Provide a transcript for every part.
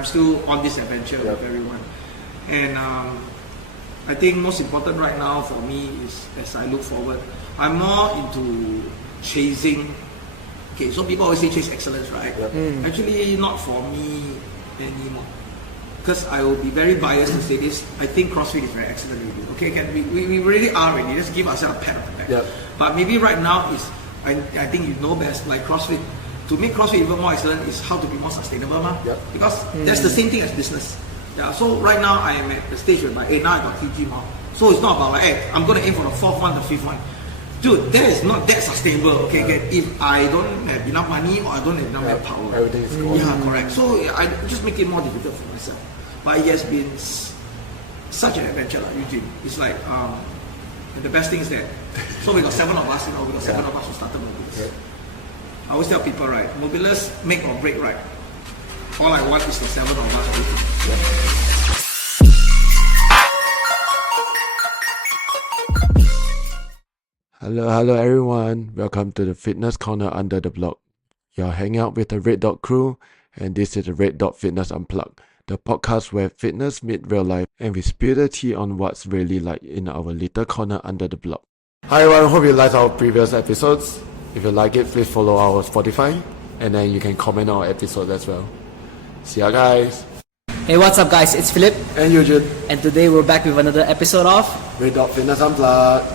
I'm still on this adventure with everyone. And I think most important right now for me is, as I look forward, I'm more into chasing. Okay, so people always say chase excellence, right? Actually, not for me anymore. Because I will be very biased to say this. I think CrossFit is very excellent already. Okay, we really are already. Let's give ourselves a pat on the back. But maybe right now is, I think you know best, like CrossFit. To make CrossFit even more excellent is how to be more sustainable, because that's the same thing as business. Yeah. So right now I am at the stage where now I got 3 gym. So it's not about like, hey, I'm gonna aim for the 4th one, the 5th one. Dude, that is not that sustainable. Okay, if I don't have enough money or I don't have enough power. Everything is gone. Yeah, correct. So I just make it more difficult for myself. But it has been such an adventure, like Eugene. It's like, and the best thing is that, so we got 7 of us, we got 7 of us who started Mobilus. I always tell people, right, Mobilus make or break, right? All I want is the 7 of us. Hello everyone, welcome to the Fitness Corner Under the Block. You're hanging out with the Red Dot crew, and this is the Red Dot Fitness Unplugged, the podcast where fitness meets real life and we spill the tea on what's really like in our little corner under the block. Hi everyone, hope you liked our previous episodes. If you like it, please follow our Spotify, and then you can comment on our episodes as well. See ya guys! Hey, what's up guys, it's Philip And Eugene. and today we're back with another episode of Red Dot Fitness Unplugged.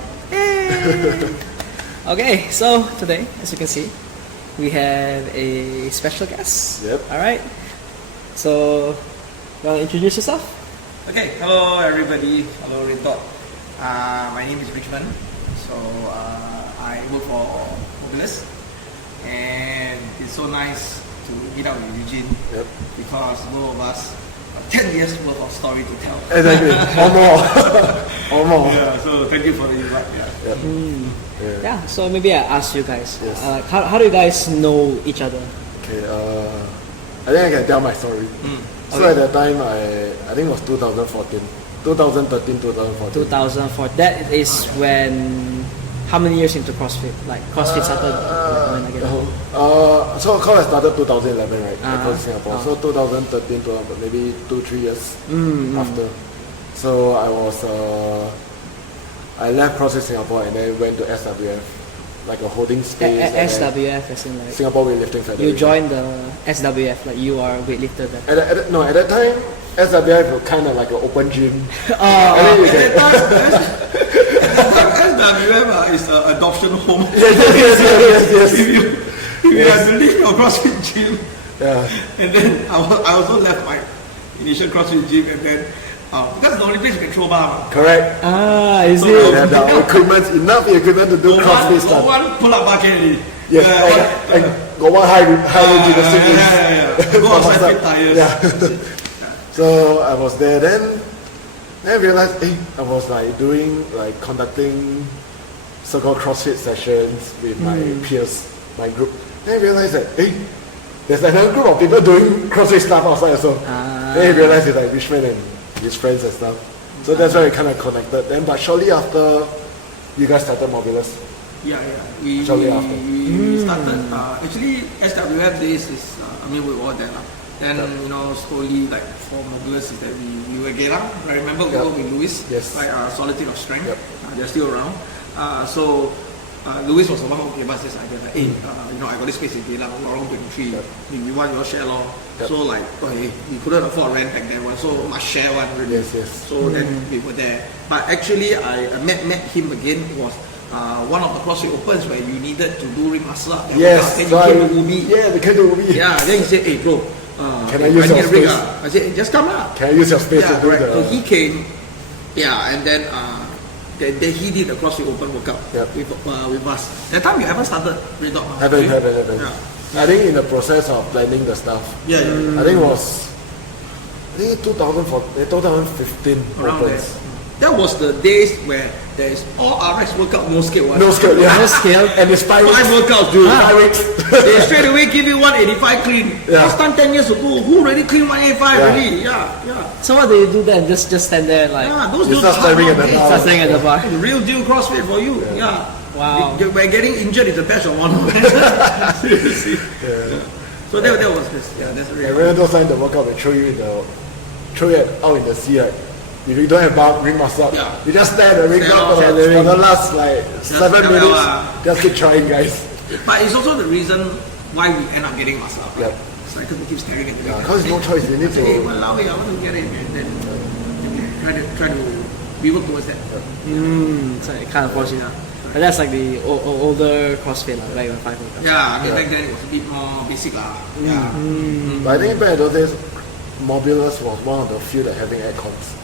Okay, so today, as you can see, we have a special guest. Yep. Alright, so you want to introduce yourself? Okay, hello everybody. Hello Red Dot. My name is Richmond. So I work for Mobilus, and it's so nice to meet up with Eugene because both of us have 10 years worth of story to tell. Exactly, or more. Yeah, so thank you for the invite. Yeah, so maybe I ask you guys, how do you guys know each other? Okay, I think I can tell my story. So at that time, I think it was 2013, 2004. That is when, how many years into CrossFit? Like CrossFit started when again? So CrossFit started 2011, right? Across Singapore. So 2013, maybe 2-3 years after. So I left CrossFit Singapore and then went to SWF, like a holding space. SWF, as in like Singapore Weightlifting Federation. you joined the SWF, like you are weightlifter then. At that time, SWF was kind of like an open gym. SWF is an adoption home. Yes. If you have to leave your CrossFit gym. And then I also left my initial CrossFit gym, and then that's the only place you can throw bar. Correct. Is it? Yeah, the equipment, enough equipment to do CrossFit stuff. Got one pull-up bar already. Yes, and got one high gymnastic. Go outside, fit tires. So I was there, then I realized, I was conducting so-called CrossFit sessions with my peers, my group. Then I realized that, there's another group of people doing CrossFit stuff outside also. Then I realized it's like Richmond and his friends and stuff. So that's why we kind of connected. Then, but shortly after, you guys started Mobilus. We started, actually SWF days is, we were all there. Then, slowly, like for Mobilus is that we were Geylang. I remember we worked with Louis, like Solitude of Strength. They're still around. So Louis was the one who gave us this idea that, I got this space in Geylang, Lorong 23. You want your share law. So like, we couldn't afford rent back then, so must share one really. So then we were there. But actually, I met him again. It was one of the CrossFit Opens where you needed to do ring muscle up. Yes, then you came to Ubi. Yeah, they came to Ubi. Yeah, then he said, hey bro, can I use your space? I said, just come up. Can I use your space to do the... So he came, and then he did the CrossFit Open workout with us. That time you haven't started Red Dot. Haven't. I think in the process of planning the stuff. I think it was 2015 around there. That was the days where there is all RX workout, no scale. No scale, no scale. And it's 5 workouts, dude. 5 weeks. They straight away give you 185 clean. Last time 10 years ago, who already clean 185 already? So what do you do then? Just stand there and like... those dudes start staring at the bar. The real deal CrossFit for you. Wow. By getting injured is the best of one. So So that was this. Yeah, that's I really. remember those times the workout they throw you out in the sea, right? If you don't have ring muscle up, Yeah. you just stare at the ring Stare up out, for the last like 7 minutes. Just keep trying, guys. But it's also the reason why we end up getting muscle up. Right? Yep. It's like because we keep staring at the ring. Because no choice, you need to. Hey, walao, I want to get it, and then try to we work towards that. So it kind of forces you. But that's like the older CrossFit, like when 5 workouts. Yeah, I mean back then it was a bit more basic lah. Yeah. But I think back in those days, Mobilus was one of the few that having aircons.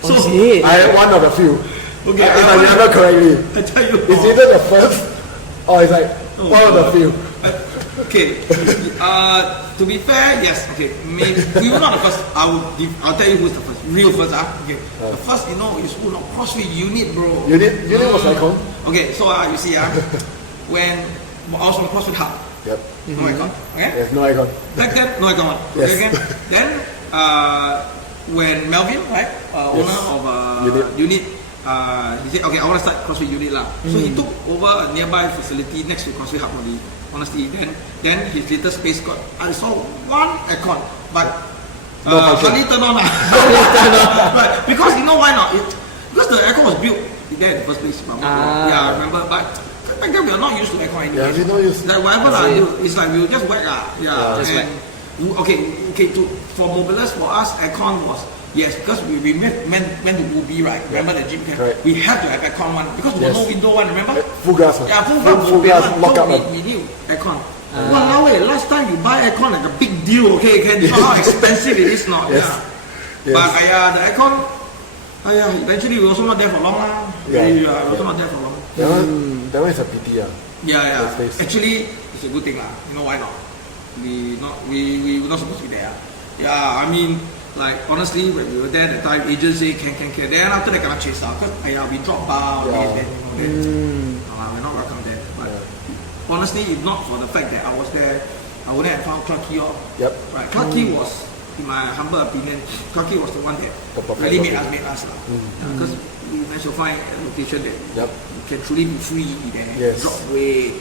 So, I had one of the few. Okay, if I remember correctly. I tell you. It's either the first or it's like one of the few. Okay. To be fair, yes. Okay. Maybe we were not the first. I'll tell you who's the first. Real first. Okay. The first, is who? No, CrossFit unit, bro. Unit was icon. Okay. So you see, when I was from CrossFit Hub. Yep. No icon. Okay. There's no icon. Back then, no icon. Yes. Okay, then when Melvin, right, owner of unit, he said, okay, I want to start CrossFit unit lah. So he took over a nearby facility next to CrossFit Hub only. Honestly, then his little space got. I saw one aircon, but hardly turn on lah. But because you know why not? Because the aircon was built there in the first place. Yeah, I remember. But back then we are not used to aircon anyway. Yeah, we not used. Like whatever lah, it's like we will just whack lah. Yeah, just whack. Okay. For Mobilus, for us, aircon was. Yes, because we went to Ubi, right? Remember the gym camp? Right. We had to have aircon one because there was no window one, remember? Full gas. Yeah, full gas, lock up. So we need aircon. Wow, last time you buy aircon like a big deal, okay? You know how expensive it is not? Yes. Yeah. But the aircon, eventually we also not there for long lah. Yeah. We also not there for long. That one is a pity. Yeah. Actually, it's a good thing lah. You know why not? We were not supposed to be there. Yeah, I mean, like honestly, when we were there, the time agents say can. Then after they cannot chase out, cause we drop bar, we're not welcome there. But honestly, if not for the fact that I was there, I wouldn't have found Clarky off. Yep. Right, Clarky was, in my humble opinion, Clarky was the one that really made us lah. Because we managed to find a location that you can truly be free there, drop weight.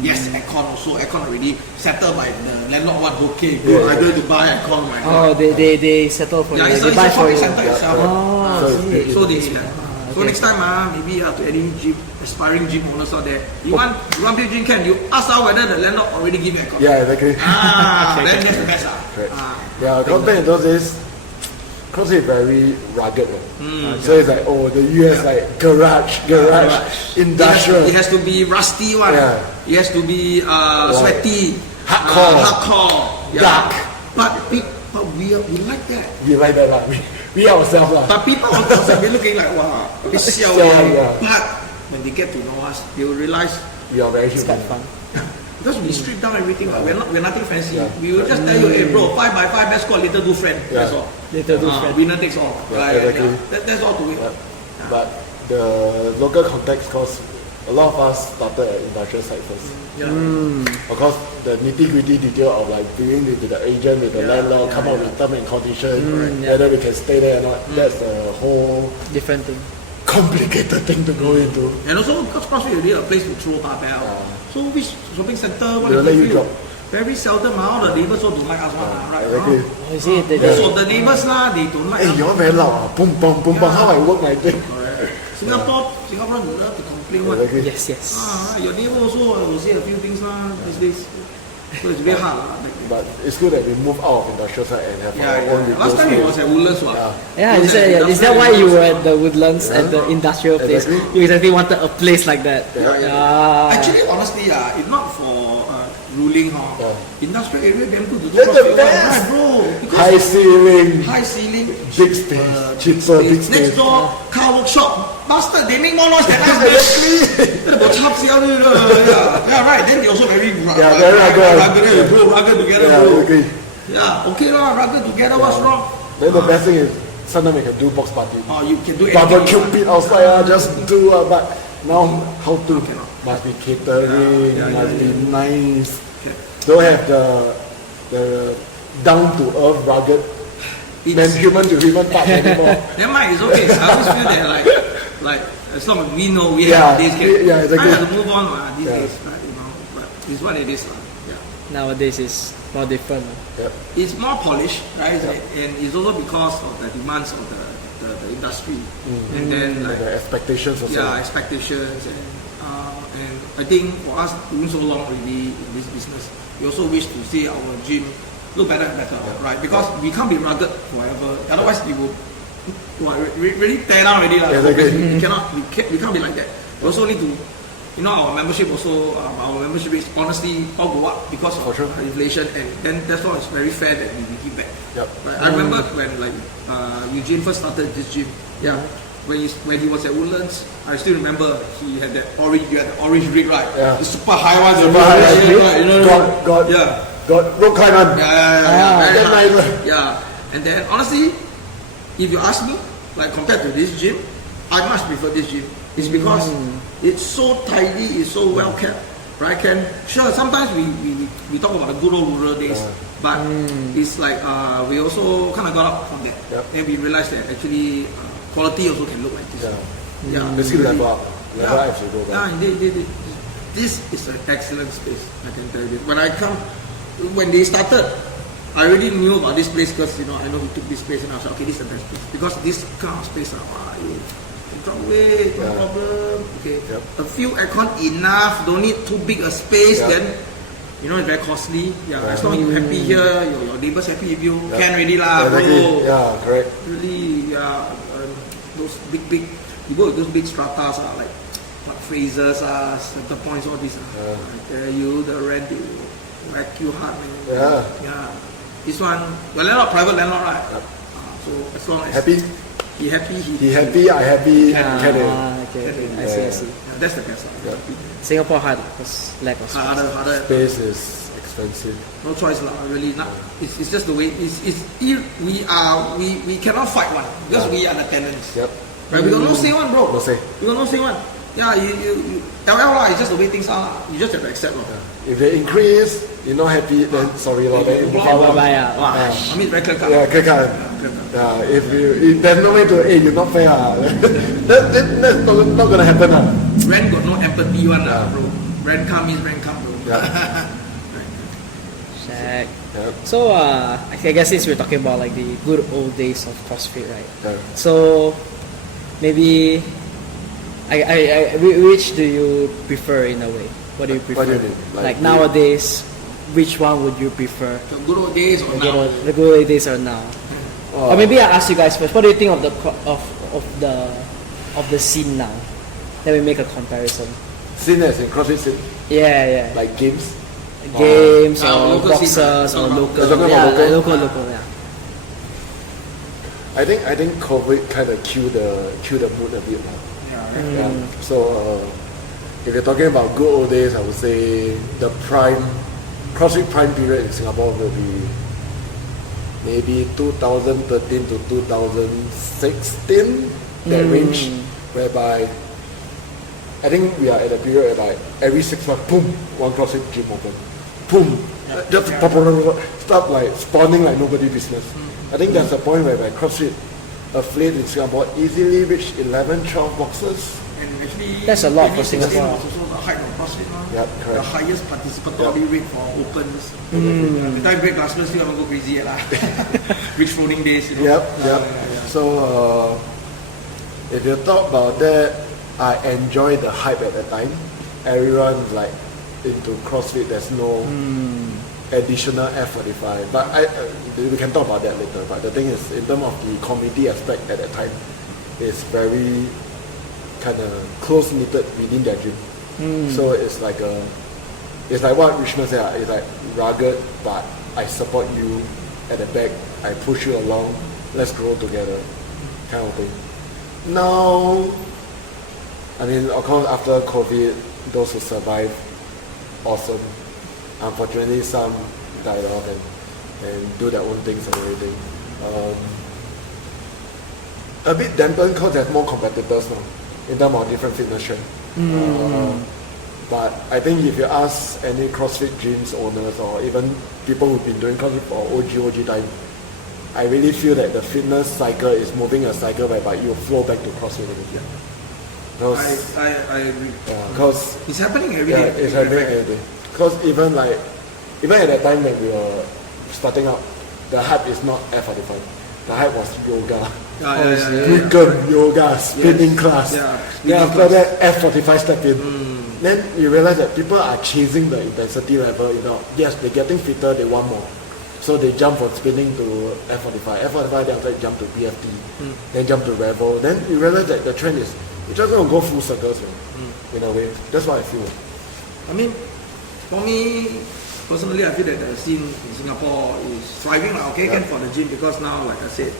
Yes, aircon also. Aircon already settled by the landlord. One okay, good. I go to buy aircon. They settle for you. It's They buy a for shopping you. center itself. So they did that. So Okay. next time, maybe to any aspiring gym owners out there, you want build gym camp, you ask out whether the landlord already give you aircon. Yeah, exactly. Then that's the best. Right. Yeah, because back in those days, CrossFit very rugged. So it's like, the US like garage, industrial. It has to be rusty one. Yeah. It has to be sweaty, hardcore, dark. But we like that. We like that lah. We ourselves lah. But people of course have been looking like wow, a bit siao. But when they get to know us, they will realize we are very It's human. quite fun. because we strip down everything. We're nothing fancy. We will just tell you, hey bro, 5x5 best squat, little do friend. That's all. Little do friend. Winner takes all. Exactly. That's all to it. But the local context, cause a lot of us started at industrial site first. Of course, the nitty-gritty detail of like dealing with the agent, with the landlord, come up with term and condition, whether we can stay there or not. That's a whole Different thing. complicated thing to go into. And also, because CrossFit already a place to throw barbell. So which shopping center, what They'll let you drop. Very seldom, all the neighbors also don't like us one, right? Exactly. You see, So the neighbors lah, they don't like Hey, us. you're very loud. Boom, boom, boom, boom. How I work my thing. Singaporeans love to complain what. Exactly. yes. Your neighbor also will say a few things lah these days. So it's very hard lah. But it's good that we move out of industrial side and have our own retail Last time it was space. at Woodlands what? Is that why you were at the Woodlands at the industrial place? Exactly. You exactly wanted a place like that. Actually, honestly, if not for ruling, industrial area damn good to do That's the CrossFit, best. right, bro? High ceiling, High ceiling, big space, cheaper, big space. Next door, car workshop. Bastard, they make more noise than us. Exactly. Yeah, right. Then they also very very rugged. rugged together, Yeah, bro. okay. Yeah, okay lah, rugged together. What's wrong? Then the best thing is sometimes we can do box party. You can do anything. Barbecue pit outside, just do but now how to must be catering, must be nice. Don't have the down to earth rugged human to human touch anymore. Never mind, it's okay. I always feel that like as long as we know we have this game, exactly. I have to move on these days, right, but it's what it is. Nowadays is More different. Yep. It's more polished, right? Yeah. And it's also because of the demands of the industry. And then like the expectations also. yeah, expectations and I think for us doing so long already in this business, we also wish to see our gym look better and better, right? Because we can't be rugged forever. Otherwise, it will really tear down already. We can't be like that. We also need to, our membership also, our membership is honestly all go up because of inflation, and then that's why it's very fair that we give back. Yep. Right? I remember when Eugene first started this gym. Yeah. When he was at Woodlands, I still remember he had that orange rig, right? Yeah. The super high one. Super high rig. Got rock climb on. Yeah. And then honestly, if you ask me, like compared to this gym, I much prefer this gym. It's because it's so tidy, it's so well kept, right? Sometimes we talk about the good old rural days, but it's like we also kind of got up from that, and we realized that actually quality also can look like this. Basically level up. Indeed. This is an excellent space, I can tell you. When they started, I already knew about this place because I know he took this place, and I was like, okay, this is the best place because this kind of space, drop weight, no problem. Okay, a few aircon enough. Don't need too big a space. Then it's very costly. As long as you're happy here, your neighbors happy with you, can already lah, bro. Yeah, correct. Really, those big. You go with those big stratas like what Frasers Center Points, all these. I tell you, the rent will whack you hard, man. Yeah. This one, the landlord, private landlord, right? So as long as happy. He happy, I happy, okay. I see. That's the best. Singapore hard because lack of space. Harder. Space is expensive. No choice lah. Really not. It's just the way. We cannot fight one because we are the tenants. Yep. Right. We got no say one, bro. No say. We got no say one. Yeah. You LL lah. It's just the way things are. You just have to accept lah. If they increase, you're not happy, then sorry lah. I mean, very clear cut. Yeah, clear cut. If there's no way to, you're not fair. That's not gonna happen. Rent got no empathy one, bro. Rent come means rent come, bro. Check. So I guess since we're talking about like the good old days of CrossFit, right? So maybe which do you prefer in a way? What do you prefer? What do you mean? Like nowadays, which one would you prefer? The good old days or now? The good old days or now? Or maybe I ask you guys first. What do you think of the scene now? Then we make a comparison. Scene as in CrossFit scene? Yeah. Like games? Games or local boxers scene, or local. Local. I think COVID kind of killed the mood a bit now. So if you're talking about good old days, I would say the CrossFit prime period in Singapore will be maybe 2013 to 2016, that range, whereby I think we are at a period where like every 6 months, boom, one CrossFit gym open, boom, just start like spawning like nobody business. I think that's the point where CrossFit affiliate in Singapore easily reach 11, 12 boxes. And actually, that's a lot for Singapore. Was also the height of CrossFit now. Correct. The highest participatory rate for opens. The time break last month, still haven't go crazy yet. Richmond days. So if you talk about that, I enjoy the hype at that time. Everyone like into CrossFit. There's no additional F45. But we can talk about that later. But the thing is, in terms of the community aspect at that time, it's very kind of close knitted within their gym. So it's like what Richmond said. It's like rugged, but I support you at the back. I push you along. Let's grow together, kind of thing. Now, I mean, of course, after COVID, those who survive, awesome. Unfortunately, some died off and do their own things and everything. A bit dampened because there's more competitors now in terms of different fitness trend. But I think if you ask any CrossFit gyms owners or even people who've been doing CrossFit for OG time, I really feel that the fitness cycle is moving a cycle whereby you flow back to CrossFit again. I agree. Because it's happening every day. It's happening every day. Because even like even at that time when we were starting out, the hype is not F45. The hype was yoga. Freaking yoga, spinning class. Then after that, F45 step in. Then we realized that people are chasing the intensity level. Yes, they're getting fitter, they want more. So they jump from spinning to F45. F45, then after that jump to BFT. Then jump to Revel. Then we realized that the trend is, it's just going to go full circles, in a way. That's what I feel. I mean, for me, personally, I feel that the scene in Singapore is thriving. For the gym, because now, like I said,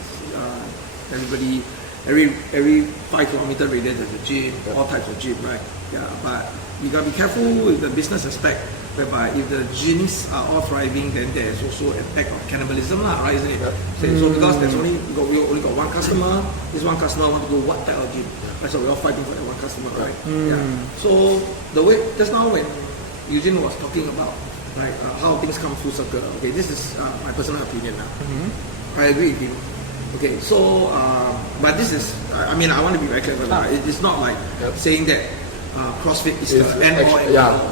everybody, every 5 kilometer radius there's a gym, all types of gym, right? Yeah, but you gotta be careful with the business aspect, whereby if the gyms are all thriving, then there's also an impact of cannibalism, right? Isn't it? So because we only got one customer, this one customer want to go what type of gym? So we're all fighting for that one customer, right? So the way just now when Eugene was talking about how things come full circle. Okay, this is my personal opinion now. I agree with him. Okay, so but this is I want to be very clever. It's not like saying that CrossFit is the end all.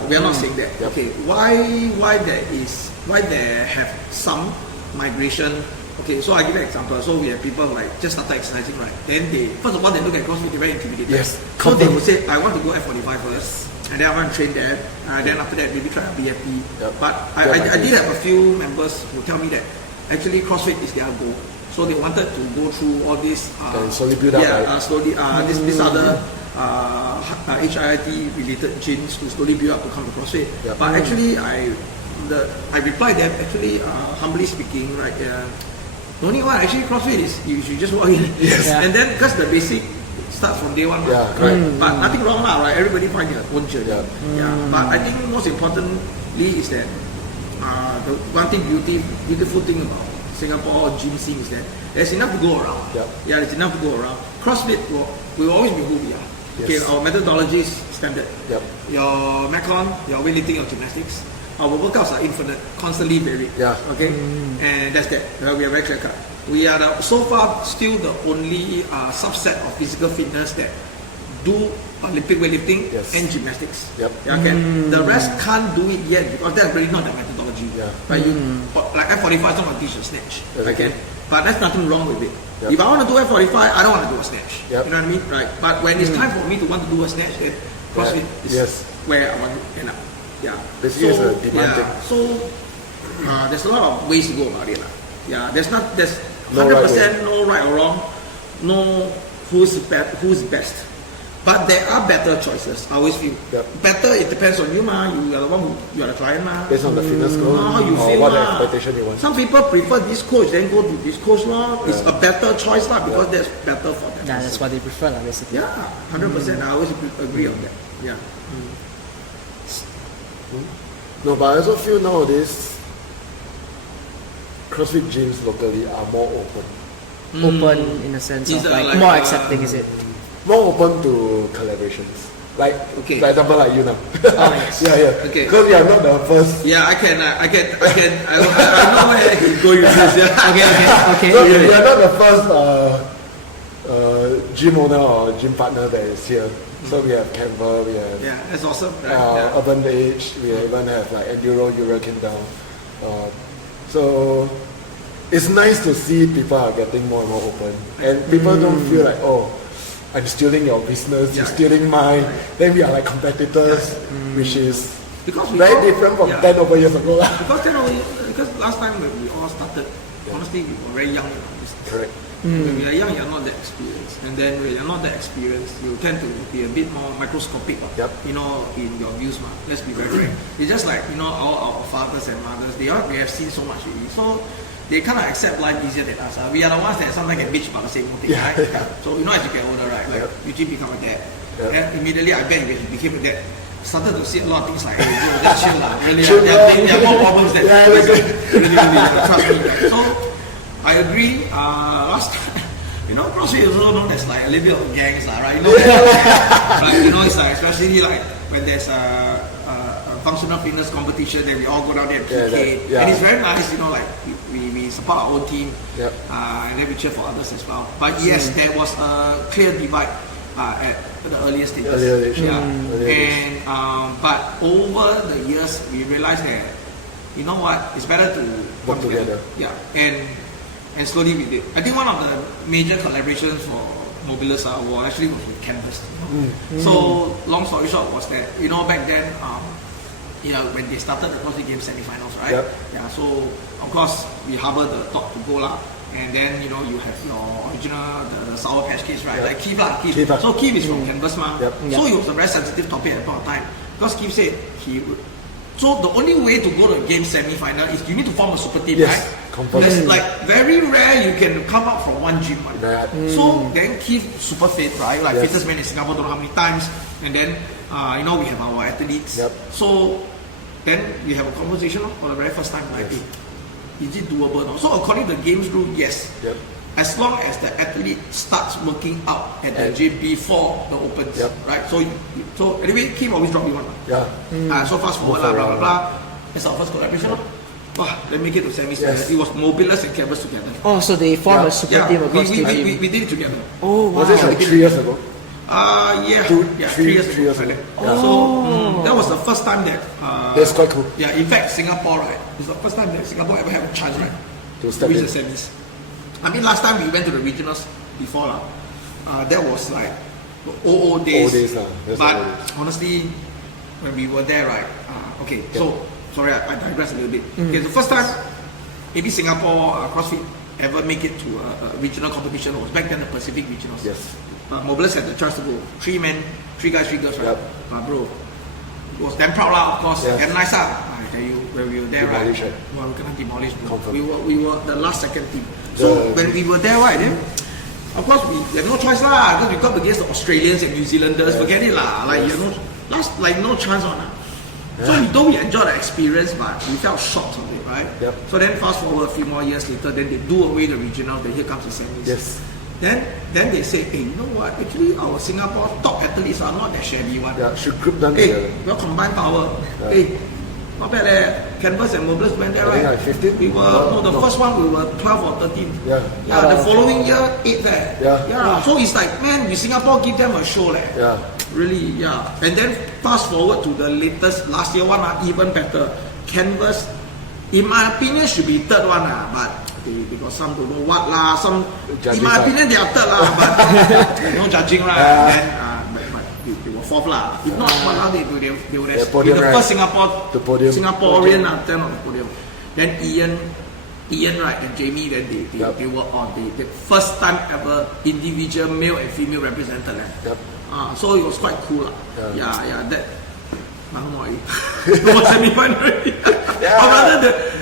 We are not saying that. Okay, why there have some migration. Okay, so I give you an example. So we have people just started exercising, right? Then they first of all they look at CrossFit, they're very intimidated. So they will say, I want to go F45 first, and then I want to train there. Then after that maybe try a BFT. But I did have a few members who tell me that actually CrossFit is their goal. So they wanted to go through all this slowly build up. Slowly this other HIIT related gyms to slowly build up to come to CrossFit. But actually I replied them actually humbly speaking, right? No need one. Actually, CrossFit is you should just walk in, and then because the basic starts from day one. But nothing wrong, right? Everybody find their own journey. But I think most importantly is that the one thing beautiful thing about Singapore gym scene is that there's enough to go around. There's enough to go around. CrossFit will always be who we are. Okay, our methodology is standard. Your Metcon, your weightlifting, your gymnastics. Our workouts are infinite, constantly varied. Okay, and that's that. We are very clear cut. We are so far still the only subset of physical fitness that do Olympic weightlifting and gymnastics. The rest can't do it yet because that's really not the methodology. Right? Like F45 is not going to teach a snatch. Okay, but there's nothing wrong with it. If I want to do F45, I don't want to do a snatch. You know what I mean? Right? But when it's time for me to want to do a snatch, then CrossFit is where I want to end up. Basically it's a demand thing. So there's a lot of ways to go about it. There's 100% no right or wrong, no who's best. But there are better choices. I always feel better. It depends on you, You are the one you are the client, Based on the fitness goal, how you feel, what expectation you want. Some people prefer this coach, then go to this coach, It's a better choice, because that's better for them. That's what they prefer, basically. 100%. I always agree on that. No, but I also feel nowadays CrossFit gyms locally are more open. Open in the sense of more accepting, is it? More open to collaborations. Like, for example, like you now. Okay. Because we are not the first. I know where he's going with this. Okay. So we are not the first gym owner or gym partner that is here. So we have Canva, we have that's awesome. Right? Urban Age, we even have like Enduro, Euro came down. So it's nice to see people are getting more and more open, and people don't feel like, I'm stealing your business, you're stealing mine. Then we are like competitors, which is very different from 10 over years ago. Because last time when we all started, honestly, we were very young in our business. Correct. When we are young, you're not that experienced, and then when you're not that experienced, you tend to be a bit more microscopic, in your views. Let's be very frank. It's just like our fathers and mothers, they have seen so much already, so they kind of accept life easier than us. We are the ones that sometimes get bitch about the same thing, right? So as you get older, right, like Eugene become a dad, and immediately I bet when he became a dad, started to see a lot of things like, hey, bro, just chill lah. Really, there are more problems than really, trust me. Right? So I agree. Last time, CrossFit is also known as like a little bit of gangs, right? It's like especially like when there's a functional fitness competition, then we all go down there and PK, and it's very nice. Like we support our own team, and then we cheer for others as well. But yes, there was a clear divide at the earlier stages. And but over the years, we realized that you know what? It's better to work together. Yeah, and slowly we did. I think one of the major collaborations for Mobilus was actually with Canvas. So long story short was that back then when they started the CrossFit Games semi-finals, right? Yep. Yeah. So of course we harbor the thought to go lah. And then you have your original the Sour Patch Kids, right? Like Keith. So Keith is from Canvas, so it was a very sensitive topic at the point of time because Keith said he would. So the only way to go to a game semi-final is you need to form a super team, right? It's like very rare you can come out from one gym, right? So then Keith super fit, right? Like fittest man in Singapore, don't know how many times. And then we have our athletes. So then we have a conversation for the very first time, like, is it doable now? So according to the games rule, yes. As long as the athlete starts working out at the gym before the opens, right? So anyway, Kim always drop me one. So fast forward, blah blah blah. It's our first collaboration. Wow, they make it to semis. It was Mobilus and Canvas together. Oh, so they formed a super team across the gym. We did it together. Oh, wow. Was this like 3 years ago? 3 years ago. So that was the first time that. That's quite cool. Yeah, in fact, Singapore, right? It's the first time that Singapore ever had a chance, right? To reach the semis. I mean, last time we went to the regionals before, that was like the old days. But honestly, when we were there, right? So sorry, I digress a little bit. Okay, the first time maybe Singapore CrossFit ever make it to a regional competition was back then the Pacific Regionals. Mobilus had the chance to go 3 men, 3 guys, 3 girls, right? Bro, it was damn proud of course. Damn nice I tell you, when we were there, right? Well, we cannot demolish, bro. We were the last second team. So when we were there, right, then of course we had no choice because we got against the Australians and New Zealanders. Forget it like no chance on that. So though we enjoyed the experience, but we felt shocked of it, right? So then fast forward a few more years later, then they do away the regional. Then here comes the semis. Then they say, hey, you know what? Actually, our Singapore top athletes are not that shabby one. Should group them together. We have combined power. Not bad Canvas and Mobilus went there, right? Like 15? We were the first one we were 12 or 13. The following year 8 there. So it's like, man, we Singapore give them a show Really, And then fast forward to the last year one, even better. Canvas, in my opinion, should be third one, but because some don't know what some. In my opinion, they are third but no judging Then they were fourth If not, they would have been the first Singaporean turn on the podium. Then Ian, right, and Jamie, then they were on the first time ever individual male and female represented. So it was quite cool. That. No more semi-final already.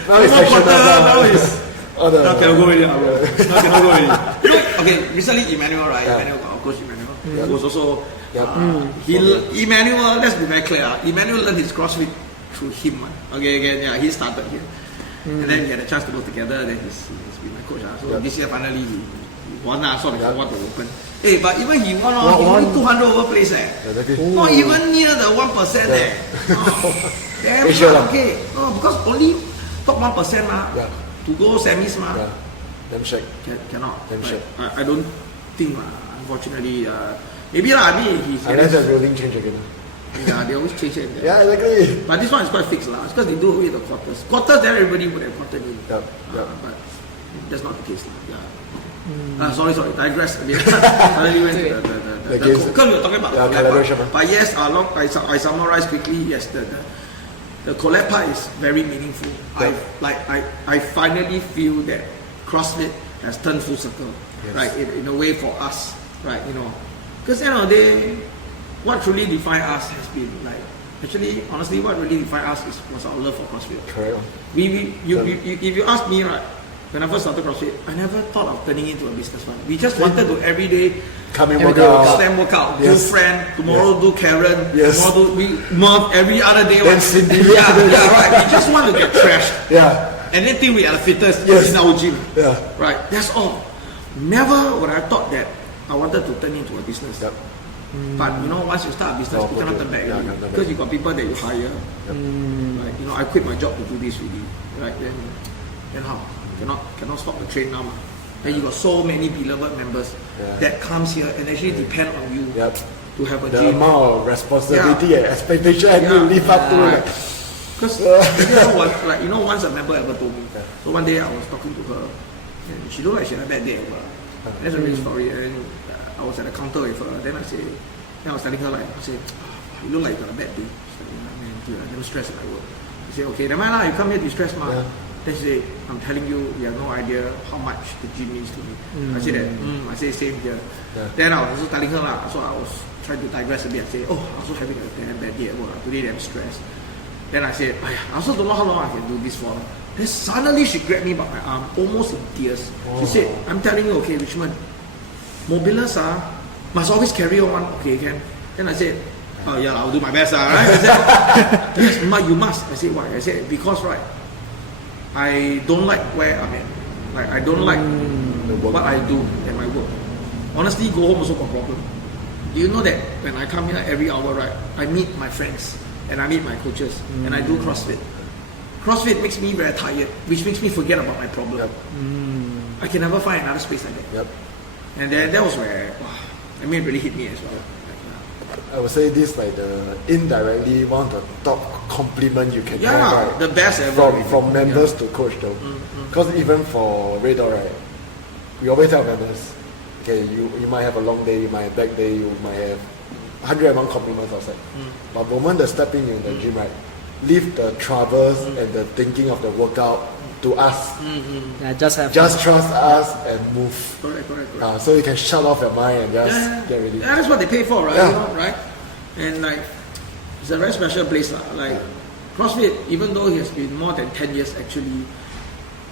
Now is. Now cannot go already. Okay, recently Emmanuel, right? Emmanuel, our coach Emmanuel, was also. Emmanuel, let's be very clear. Emmanuel learned his CrossFit through him. He started here. And then we had a chance to go together. Then he's been my coach. So this year finally he won. So he won the Open. But even he won, he only 200 over place. Not even near the 1%. Damn. Because only top 1% to go semis. Damn shake. Cannot. Damn shake. I don't think, unfortunately. Maybe he's. Unless the ruling change again. They always change it. Exactly. But this one is quite fixed it's because they do away the quarters. Then everybody would have quartered in. But that's not the case sorry, digress. Suddenly went to the because we were talking about the collab part. But yes, I summarize quickly. Yes, the collab part is very meaningful. I finally feel that CrossFit has turned full circle, right? In a way for us, right? Because at the end of the day, what truly defined us has been honestly, what really defined us was our love for CrossFit. Correct. If you ask me, right, when I first started CrossFit, I never thought of turning into a business one. We just wanted to every day come and work out, slam workout, do friend, tomorrow do Karen, tomorrow do Merv, every other day. Then Cindy. Right. We just want to get trashed. And then think we are the fittest in our gym. Right. That's all. Never would I thought that I wanted to turn into a business. But once you start a business, you cannot turn back because you got people that you hire. Right? I quit my job to do this really. Right? Then how? Cannot stop the train now. Then you got so many beloved members that comes here and actually depend on you to have a the gym. amount of responsibility and expectation and you live up to it. Because once a member ever told me. So one day I was talking to her, and she looked like she had a bad day. That's a real story. And I was at the counter with her. Then I was telling her like, I said, you look like you got a bad day. She's like, man, dude, I never stress at my work. She said, okay, never mind lah, you come here to stress ma. Then she said, I'm telling you, you have no idea how much the gym means to me. I said that, I said same here. Then I was also telling her lah, so I was trying to digress a bit. I said, oh, I'm also having a damn bad day at work. Today I'm stressed. Then I said, I also don't know how long I can do this for. Then suddenly she grabbed me by my arm, almost in tears. She said, I'm telling you, okay, Richmond, Mobilus must always carry on, okay, can? Then I said, oh yeah, I'll do my best, right? I said, yes, ma, you must. I said, why? I said, because right, I don't like where I'm at. Like I don't like what I do at my work. Honestly, go home also got problem. Do you know that when I come here every hour, right, I meet my friends and I meet my coaches and I do CrossFit. CrossFit makes me very tired, which makes me forget about my problem. I can never find another space like that. And then that was where, it really hit me as well. I would say this like the indirectly one of the top compliment you can have, right? The best ever from members to coach though. Because even for Red Dot, right, we always tell members, okay, you might have a long day, you might have back day, you might have 101 compliments outside. But the moment they step in the gym, right, leave the troubles and the thinking of the workout to us. Yeah, just trust us and move. Correct. So you can shut off your mind and just get ready. Yeah, that's what they pay for, right? You know, right? And like, it's a very special place. Like, CrossFit, even though it has been more than 10 years, actually,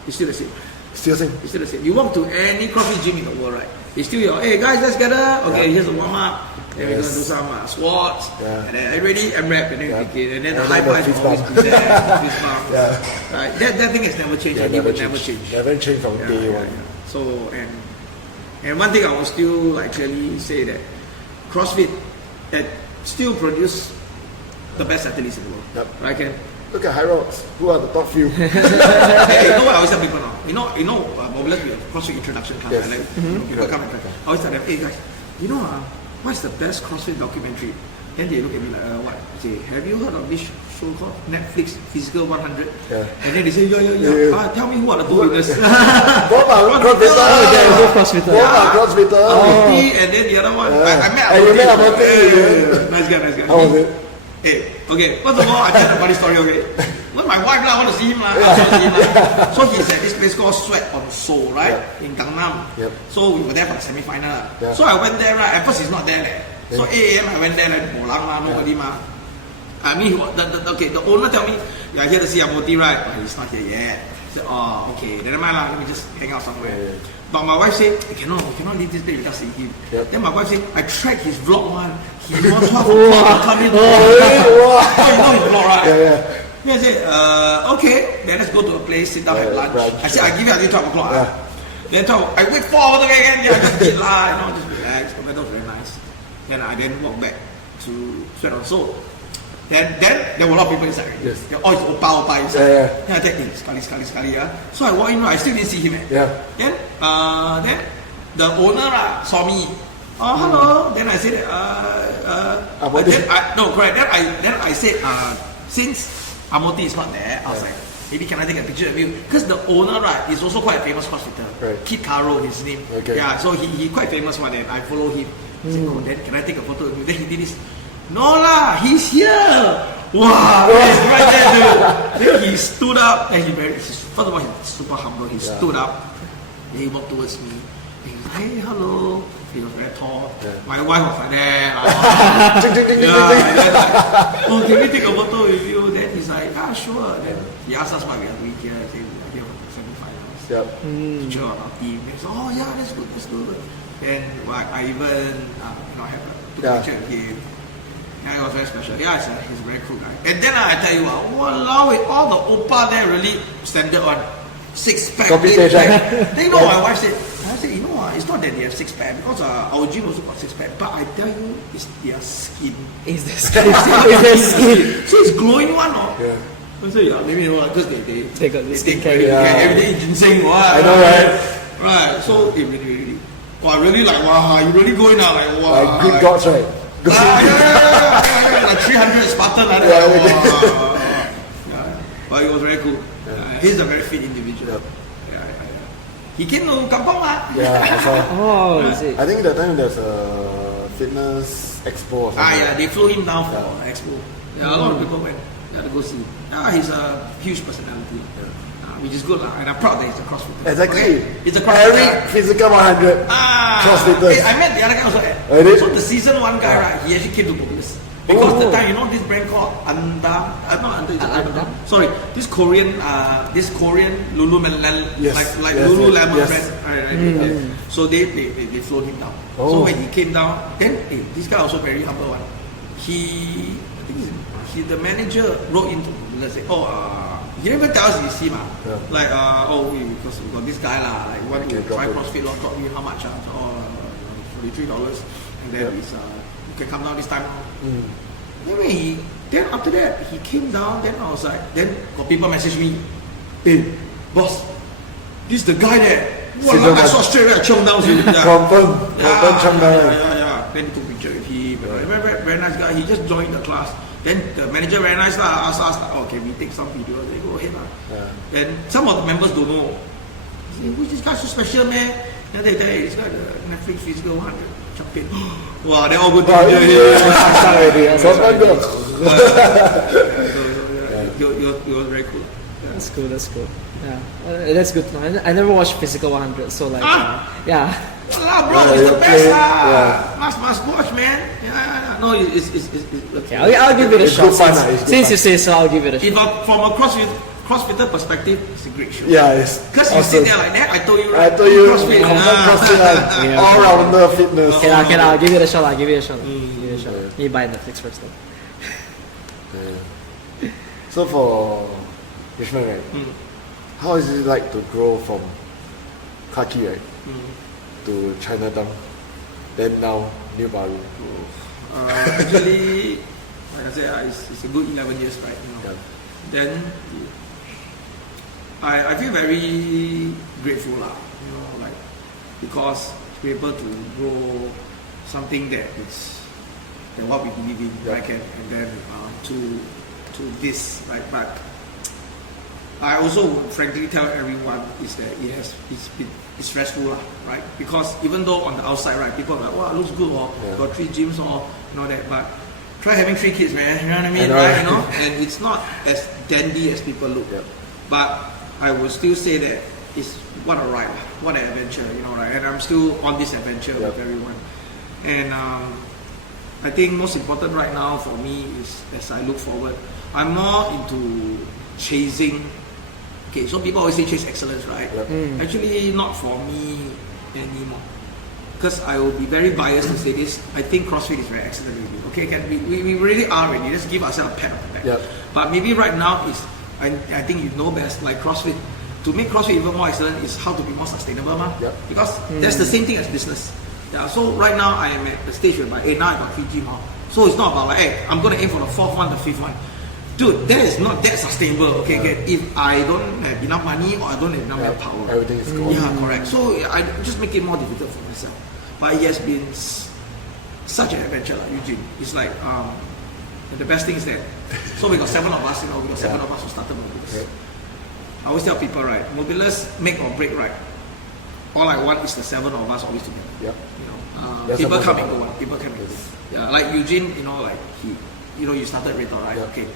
it's still the same. It's still the same. You walk to any CrossFit gym in the world, right? It's still your, hey guys, let's gather. Okay, here's the warm up. Then we're going to do some squats, and then ready, MREP, and then we begin. And then the high five will always be there, fist bump. Right? That thing has never changed, and it will never change. Never change from day one. So, and one thing I will still actually say that CrossFit that still produce the best athletes in the world. Right, Ken? Look at High Rocks. Who are the top few? Hey, you know what I always tell people now? You know, Mobilus, we have CrossFit introduction class. Yes. People come and I always tell them, hey guys, you know what's the best CrossFit documentary? Then they look at me like, what? I say, have you heard of this show called Netflix Physical 100? And then they say, yeah. Tell me who are the two winners. Both are CrossFitter. And then the other one, I met Amoti. Nice guy. How was it? Hey, okay, first of all, I tell a funny story, okay? When my wife I want to see him, so he's at this place called Sweat on Seoul, right? In Gangnam. So we were there for the semi-final. So I went there, right? At first he's not there. So 8 AM I went there, nobody ma. I mean, the owner tell me, you're here to see Amoti, right? But he's not here yet. I said, oh, okay, never mind let me just hang out somewhere. But my wife said, we cannot leave this place without seeing him. Then my wife said, I tracked his vlog one. He was 12 o'clock to come in. So you know his vlog, right? Then I said, okay, then let's go to a place, sit down, have lunch. I said, I'll give you until 12 o'clock. Then I wait 4 hours again, just eat just relax. That was very nice. Then I walk back to Sweat on Seoul. Then there were a lot of people inside. Yes. It's Opa inside. Then I take sekali. So I walk in, I still didn't see him. Then the owner saw me. Oh, hello. Then I said, Then I said, since Amoti is not there, I was like, maybe can I take a picture of you? Because the owner, right, is also quite a famous CrossFitter. Kid Caro, his name. Yeah, so he quite famous one, and I follow him. I said, oh, then can I take a photo of you? Then he did this. No lah, he's here. Wow, he's right there, dude. Then he stood up, and first of all, he's super humble. He stood up, then he walked towards me. He was like, hey, hello. He was very tall. My wife was like that. Oh, can we take a photo with you? Then he's like, sure. Then he asked us what we are doing here. I said, we are here for the semi-finals. To cheer on our team. He said, oh yeah, that's good. Then I even took a picture with him. Yeah, it was very special. Yeah, he's a very cool guy. And then I tell you, walao, all the oppa there really standard on 6-pack, 8-pack. Then you know my wife said, it's not that they have 6-pack because our gym also got 6-pack. But I tell you, it's their skin. It's their skin. So it's glowing one, I say, maybe because they take every day in ginseng. I know, right? Right. So it really, really like, you really going out like, Like Greek gods, right? Like 300 Spartan like that. but he was very cool. He's a very fit individual. He came to Kampong Yeah, I saw. Oh, is it? I think that time there's a fitness expo or something. They flew him down for expo. A lot of people went to go see. He's a huge personality, which is good, and I'm proud that he's a CrossFitter. Exactly. Okay? It's a CrossFitter. Every physical 100 CrossFitters. I met the other guy also. So the season 1 guy, right? He actually came to Mobilus. Because the time, this brand called sorry, this Korean Lululemon, like Lululemon brand. Right. So they flown him down. So when he came down, then this guy also very humble one. The manager wrote into, let's say, he never tell us his team, like because we got this guy like want to try CrossFit, drop me how much? $43, and then it's you can come down this time. Anyway, then after that he came down. Then I was like, then got people message me, hey boss, this is the guy that I saw straight away I chong down. Confirm chong down. Yeah. Then he took picture with him. Very nice guy. He just joined the class. Then the manager very nice lah. Asked us, can we take some video? They go ahead lah. Then some of the members don't know. Who's this guy so special, man? Then they tell he's got the Netflix physical 100 champion. Wow, they all go to It was very cool. That's cool. Yeah, that's good. I never watched Physical 100, so like, yeah. Bro, it's the best. Must watch, man. No, it's okay. I'll give it a shot. Since you say so, I'll give it a shot. From a CrossFitter perspective, it's a great show. Yeah, it's because you sit there like that. I told you. CrossFit, all-rounder fitness. Okay, I'll give it a shot. Give it a shot. You buy Netflix first though. So for Richmond, right? How is it like to grow from Kaki, right, to Chinatown, then now New Baru? Actually, like I said, it's a good 11 years, right? Then I feel very grateful lah, like because to be able to grow something that is what we believe in, right? And then to this, right? But I also would frankly tell everyone is that it's stressful lah, right? Because even though on the outside, right, people are like, wow, it looks good, or got 3 gyms or that, but try having 3 kids, man. You know what I mean, right? And it's not as dandy as people look. But I would still say that it's what a ride, what an adventure, right? And I'm still on this adventure with everyone. And I think most important right now for me is, as I look forward, I'm more into chasing. Okay, so people always say chase excellence, right? Actually, not for me anymore. Because I will be very biased to say this. I think CrossFit is very excellent already. Okay, we really are already. Let's give ourselves a pat on the back. But maybe right now is, I think you know best, like CrossFit. To make CrossFit even more excellent is how to be more sustainable, because that's the same thing as business. So right now I am at the stage where now I got 3 gyms. So it's not about like, hey, I'm going to aim for the 4th one, the 5th one. Dude, that is not that sustainable. Okay, if I don't have enough money or I don't have enough power, everything is gone. Yeah, correct. So I just make it more difficult for myself. But it has been such an adventure, like Eugene. It's like the best thing is that. So we got 7 of us. We got 7 of us who started Mobilus. I always tell people, right, Mobilus make or break, right. All I want is the 7 of us always together. People come and go. People come and go. Yeah, like Eugene, like he, you started Rito, right? Okay.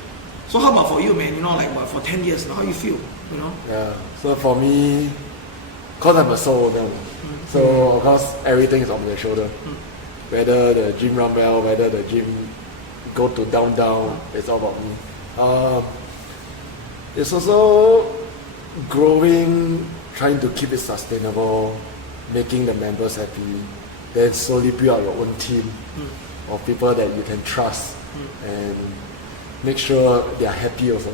So how about for you, man? Like for 10 years, how you feel? Yeah. So for me, cause I'm a sole owner, so of course everything is on my shoulder. Whether the gym run well, whether the gym go to down, it's all about me. It's also growing, trying to keep it sustainable, making the members happy, then slowly build out your own team of people that you can trust and make sure they are happy also.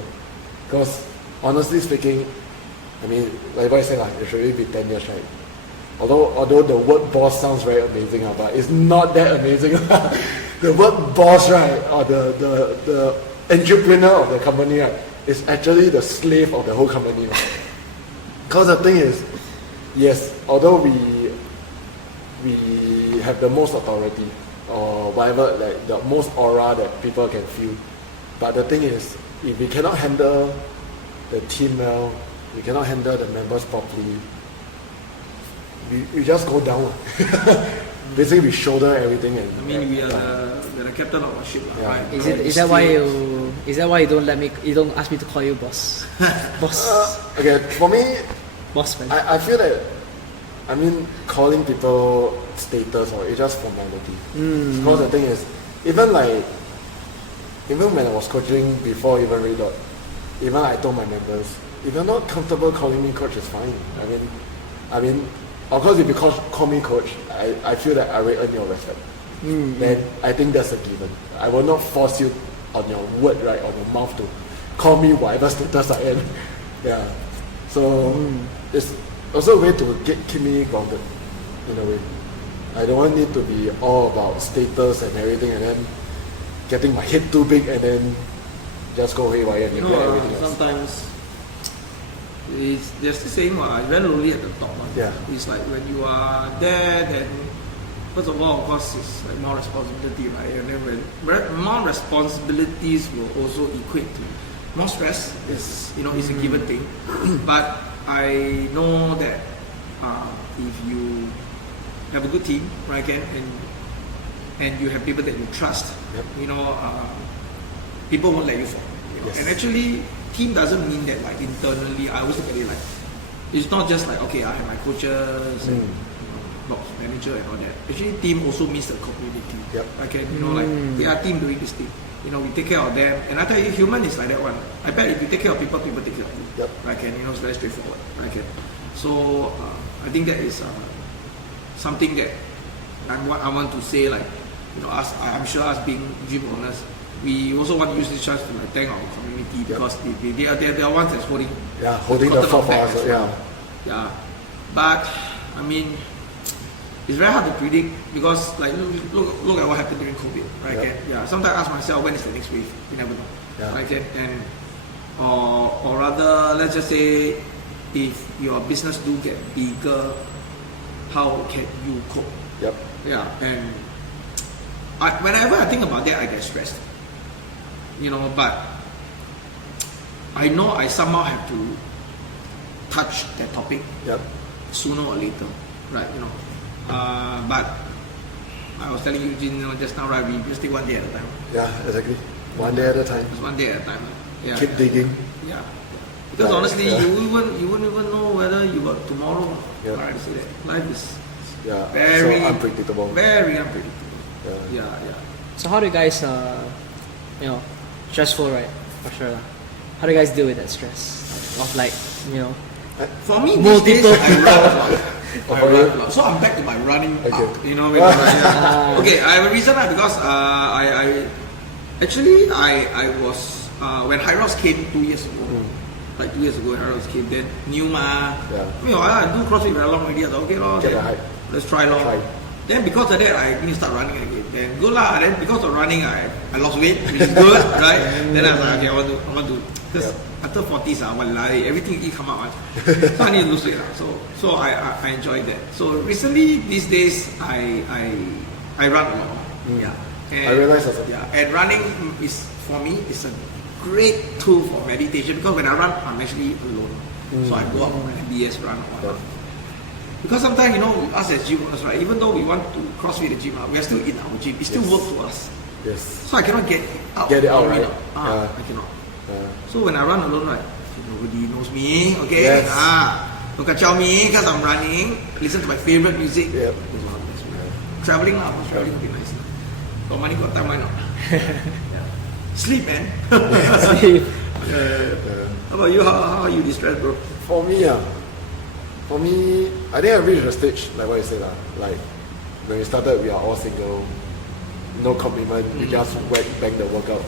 Because honestly speaking, I mean, like what I said, it should really be 10 years, right? Although the word boss sounds very amazing, but it's not that amazing. The word boss, right, or the entrepreneur of the company, right, is actually the slave of the whole company. Because the thing is, yes, although we have the most authority or whatever, like the most aura that people can feel, but the thing is, if we cannot handle the team well, we cannot handle the members properly, we just go down. Basically, we shoulder everything. And I mean, we are the captain of our ship, right? Is that why you don't ask me to call you boss? Boss. Okay, for me, boss man. I feel that, I mean, calling people status or it's just formality. Because the thing is, even when I was coaching before even Red Dot, even I told my members, if you're not comfortable calling me coach, it's fine. I mean, of course, if you call me coach, I feel that I will earn your respect. Then I think that's a given. I will not force you on your word, right, on your mouth to call me whatever status I am. Yeah. So it's also a way to keep me grounded, in a way. I don't want it to be all about status and everything, and then getting my head too big and then just go haywire and neglect everything else. Sometimes there's the saying, it's very lonely at the top. Yeah. It's like when you are there, then first of all, of course, it's like more responsibility, right? And then when more responsibilities will also equate to more stress. It's it's a given thing. But I know that if you have a good team, right, and you have people that you trust, people won't let you fall. Yes. And actually, team doesn't mean that like internally. I always look at it like it's not just like, okay, I have my coaches and box manager and all that. Actually, team also means the community. Yep. Okay, like we are team doing this thing. We take care of them. And I tell you, human is like that one. I bet if you take care of people, people take care of you. Yep. Right? It's very straightforward. Right? So I think that is something that I want to say. Like, I'm sure us being gym owners, we also want to use this chance to thank our community because they are the ones that's holding the fort for us. Yeah. But I mean, it's very hard to predict because like look at what happened during COVID, right? Sometimes I ask myself, when is the next wave? You never know, right? And or rather, let's just say, if your business do get bigger, how can you cope? Yep. Yeah. And whenever I think about that, I get stressed. But I know I somehow have to touch that topic sooner or later, right? But I was telling you, just now, right? We just take one day at a time. Yeah, exactly. One day at a time. Just one day at a time. Yeah. Keep digging. Yeah. Because honestly, you wouldn't even know whether you got tomorrow. Yeah. Right? So that life is very so unpredictable. Very unpredictable. Yeah. So how do you guys, stressful, right? For sure. How do you guys deal with that stress of For me, multiple these days, I run a lot. So I'm back to my running okay. up. Okay, I have a reason because I was when Hyros came 2 years ago. Like 2 years ago, Hyros came. Then new ma. I do CrossFit very long already. I thought, okay, let's try long. Then because of that, I need to start running again. Then good lah. Then because of running, I lost weight, which is good, right? Then I was like, okay, I want to. Because after 40s, everything you come out. So I need to lose weight. So I enjoy that. So recently, these days, I run a lot. Yeah. And, I realize also. Yeah. And running is, for me, is a great tool for meditation because when I run, I'm actually alone. So I go out on my MBS run or whatnot. Because sometimes, us as gym owners, right, even though we want to CrossFit the gym, we are still in our gym. It still works for us. Yes. So I cannot get out. Get it out, right? I cannot. So when I run alone, right, nobody knows me, okay? Yes. Don't kacau me because I'm running. Listen to my favorite music. Yep. Traveling now, traveling would be nice. Got money, got time, why not? Sleep, man. Sleep. How about you? How are you distressed, bro? For me, I think I reached a stage, like what you said, like when we started, we are all single, no commitment, we just bang the workout.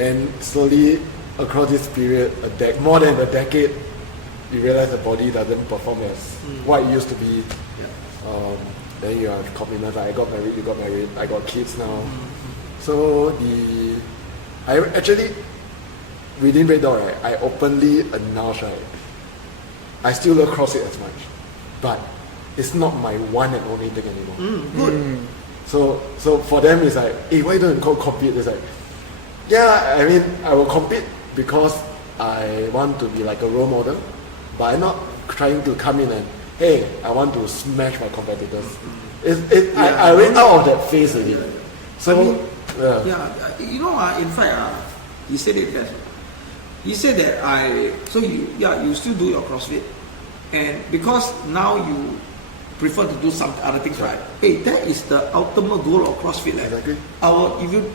And slowly, across this period, more than a decade, you realize the body doesn't perform as what it used to be. Then you have commitment, like I got married, you got married, I got kids now. So I actually, within Red Dot, right, I openly announced, right, I still love CrossFit as much, but it's not my one and only thing anymore. Good. So for them, it's like, hey, why don't you go compete? It's like, yeah, I mean, I will compete because I want to be like a role model, but I'm not trying to come in and, hey, I want to smash my competitors. I went out of that phase already. So, I mean, you know, in fact, he said it best. He said that you still do your CrossFit, and because now you prefer to do some other things, right? Hey, that is the ultimate goal of CrossFit. Exactly.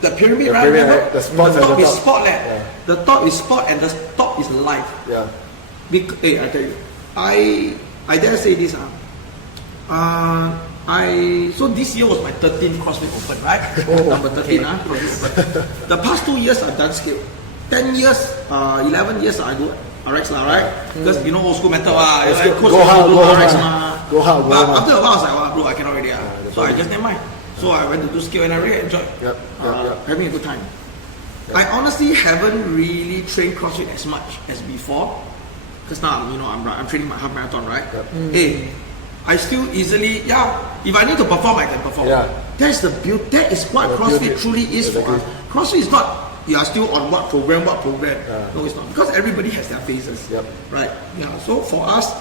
The pyramid, right? Pyramid, Remember? right? The top is sport, The top is sport, and the top is life. Yeah. Hey, I tell you, I dare say this. So this year was my 13th CrossFit Open, right? Number 13, CrossFit Open. The past 2 years I've done scale. 10 years, 11 years I do RX, right? Because you know old school method, Go hard. But after a while I was like, wow, bro, I cannot already. So I just never mind. So I went to do scale and I really enjoyed having a good time. I honestly haven't really trained CrossFit as much as before. Because now, I'm training my half marathon, right? Hey, I still easily, if I need to perform, I can perform. That's the beauty. That is what CrossFit truly is for us. CrossFit is not, you are still on what program. No, it's not. Because everybody has their phases. Right? Yeah. So for us,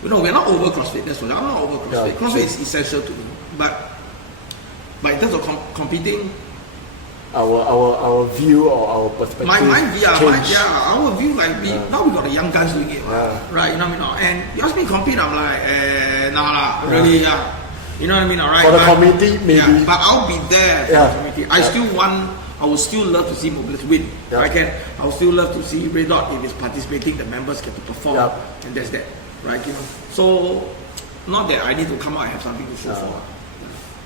we're not over CrossFit. That's what I'm not over CrossFit. CrossFit is essential to me. But in terms of competing, our view or our perspective. Our view now we got the young guns doing it, right? You know what I mean? And you ask me to compete, I'm like, really, you know what I mean? Alright. For the community, maybe. Yeah, but I'll be there for the community. I would still love to see Mobilus win. I would still love to see Red Dot, if it's participating, the members get to perform, and that's that, right? So not that I need to come out and have something to show for.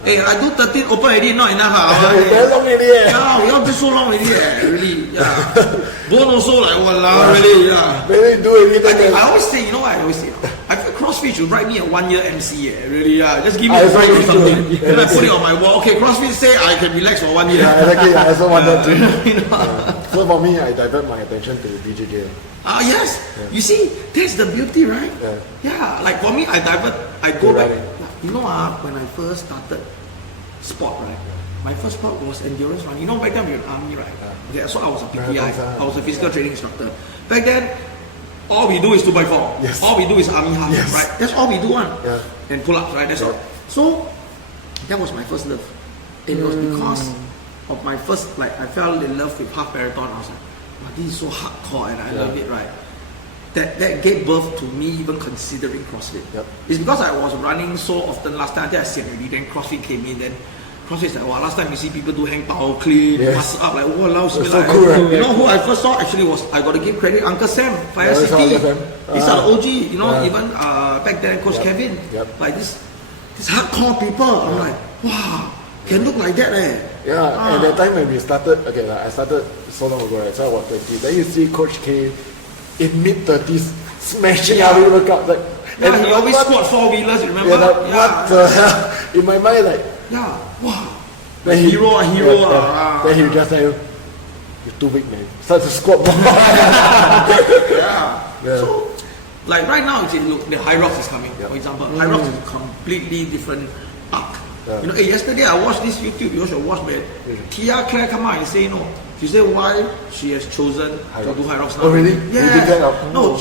Hey, I do 13 open already, not enough. Very long already. Yeah, we have been so long already. Really, Bone also like really, Maybe do everything. I always say, you know what I always say? I feel CrossFit should write me a 1 year MC. Really, just give me a break or something. Then I put it on my wall. Okay, CrossFit say I can relax for 1 year. Exactly. I also wanted to. So for me, I divert my attention to BJJ. Yes. You see, that's the beauty, right? Like for me, I go back. You know, when I first started sport, right? My first sport was endurance running. You know, back then we were in army, right? Okay, so I was a PTI. I was a physical training instructor. Back then, all we do is 2x4. Yes. All we do is army half, right? That's all we do, and pull-ups, right? That's all. So that was my first love. It was because of my first, I fell in love with half marathon. I was like, wow, this is so hardcore, and I love it, right? That gave birth to me even considering CrossFit. It's because I was running so often last time. I think I said already. Then CrossFit came in. Then CrossFit's like, wow, last time you see people do hang power clean, muscle up, like, wow, so cool, right? You know who I first saw actually was, I got to give credit, Uncle Sam, Fire City. These are the OG, even back then, Coach Kevin. Like this hardcore people. I'm like, wow, can look like that, at that time when we started, I started so long ago, right? So I was 20. Then you see Coach K in mid-30s smashing every workout. Like, and he always squat 4-wheelers, remember? What the hell? In my mind, wow. Then hero. Then he just say, you're too weak, man. Start to squat more. So, like right now, look, the High Rocks is coming. For example, High Rocks is a completely different arc. Yesterday I watched this YouTube. You should watch, man. Tia Claire come out and say no. She said why she has chosen to do High Rocks now. Oh really? Yeah. No,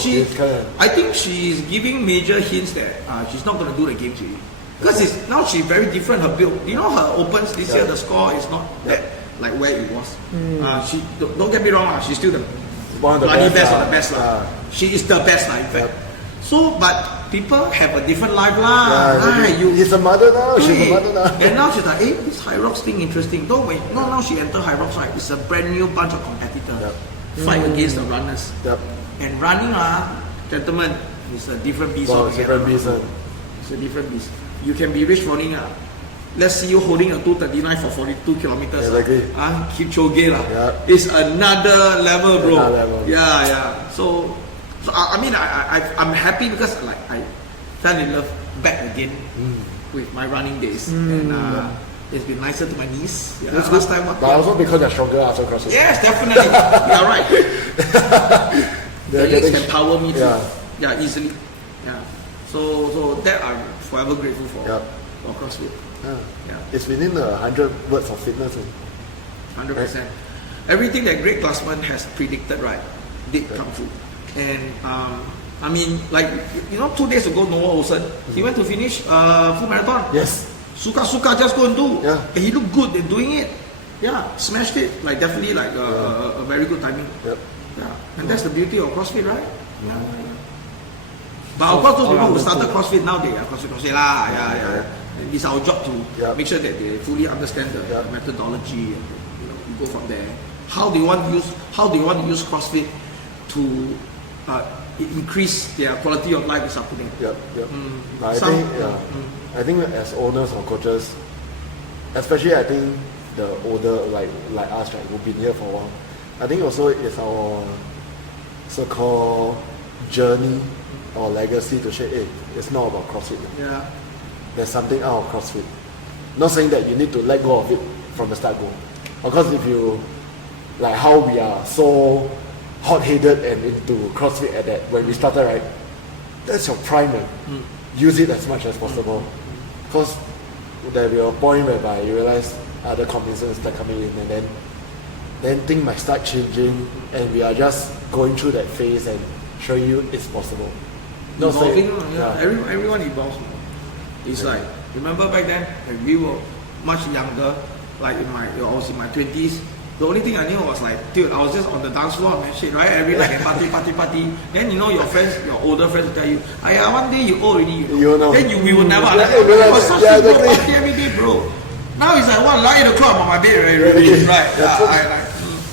I think she's giving major hints that she's not going to do the games really. Because now she's very different, her build. You know, her opens this year, the score is not that like where it was. She don't get me wrong, she's still the bloody best of the best. She is the best, in fact. So, but people have a different life He's a mother now, she's a mother now. And now she's like, hey, this High Rocks thing interesting. Now she entered High Rocks, right? It's a brand new bunch of competitors. Fight against the runners. And running, gentlemen, is a different beast. It's a different beast. You can be rich running. Let's see you holding a 239 for 42 kilometers. Keep choge. It's another level, bro. So I mean, I'm happy because I fell in love back again with my running days, and it's been nicer to my knees. Last time, but also because you're stronger after CrossFit. Yes, definitely. You're right. The legs can power me too. Easily. So that I'm forever grateful for CrossFit. It's within 100 words of fitness. 100%. Everything that Greg Glassman has predicted, right? did kung fu, and I mean, like 2 days ago, Noah Olsen, he went to finish full marathon. Yes. Suka just go and do. Yeah. And he looked good in doing it. Yeah, smashed it. Like definitely like a very good timing. Yep. Yeah, and that's the beauty of CrossFit, right? Yeah. But of course, those people who started CrossFit now, they are CrossFit lah. Yeah. And it's our job to make sure that they fully understand the methodology, and you go from there. How do you want to use CrossFit to increase their quality of life is up to them. Yep. I think as owners or coaches, especially I think the older like us, right, who've been here for a while, I think also it's our so-called journey or legacy to say, hey, it's not about CrossFit. Yeah. There's something out of CrossFit. Not saying that you need to let go of it from the start go. Of course, if you like how we are so hot-headed and into CrossFit at that when we started, right? That's your prime, man. Use it as much as possible. Because there will be a point whereby you realize other combinations start coming in, and then things might start changing, and we are just going through that phase and showing you it's possible. Not Evolving, saying, everyone evolves. It's like, remember back then when we were much younger, like I was in my 20s, the only thing I knew was like, dude, I was just on the dance floor and shit, right? Every night and party. Then your friends, your older friends will tell you, one day you old already, you know. Then we will never understand. It was such a good party every day, bro. Now it's like, 8 o'clock on my bed, right?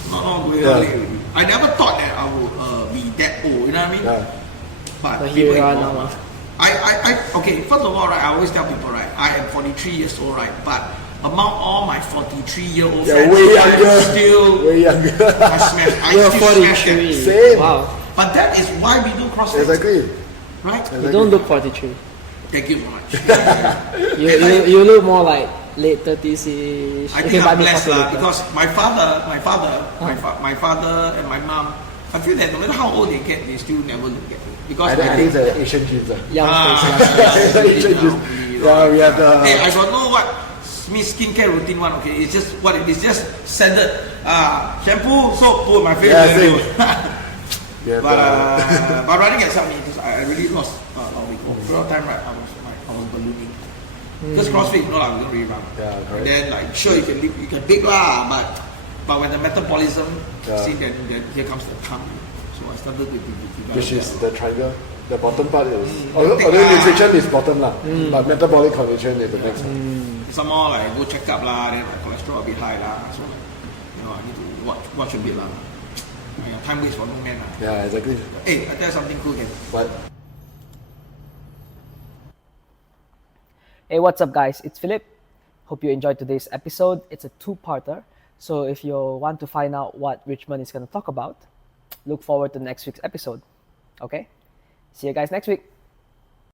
Not going out late already. I never thought that I would be that old, you know what I mean? Yeah. But here people you are evolve. Okay, first of all, right, I always tell people, right, I am 43 years old, right, but among all my 43-year-old friends, I'm still way younger. I still smash them. Same. Wow. But that is why we do CrossFit. Exactly. Right? You don't look 43. Thank you very much. You look more like late 30s-ish. I think I'm blessed because my father and my mom, I feel that no matter how old they get, they still never look at me. Because I think the Asian genes. Young Asian genes. Yeah, we have the. Hey, I got no skincare routine one. Okay, it's just what it is. Just standard shampoo, soap, my favorite. Yeah, but running has helped me because I really lost a lot of weight. For a time, right, I was ballooning. Because CrossFit, we don't really run. Yeah, correct. And then like sure you can big lah, but when the metabolism then here comes the calm. So I started with which is the triangle. The bottom part is although nutrition is bottom lah, but metabolic condition is the next one. Some more like go check up lah, then my cholesterol a bit high lah. So I need to watch a bit lah. Time waits for no man lah. Yeah, exactly. Hey, I tell you something cool again. What? Hey, what's up, guys? It's Philip. Hope you enjoyed today's episode. It's a two-parter. So if you want to find out what Richmond is going to talk about, look forward to next week's episode. Okay? See you guys next week.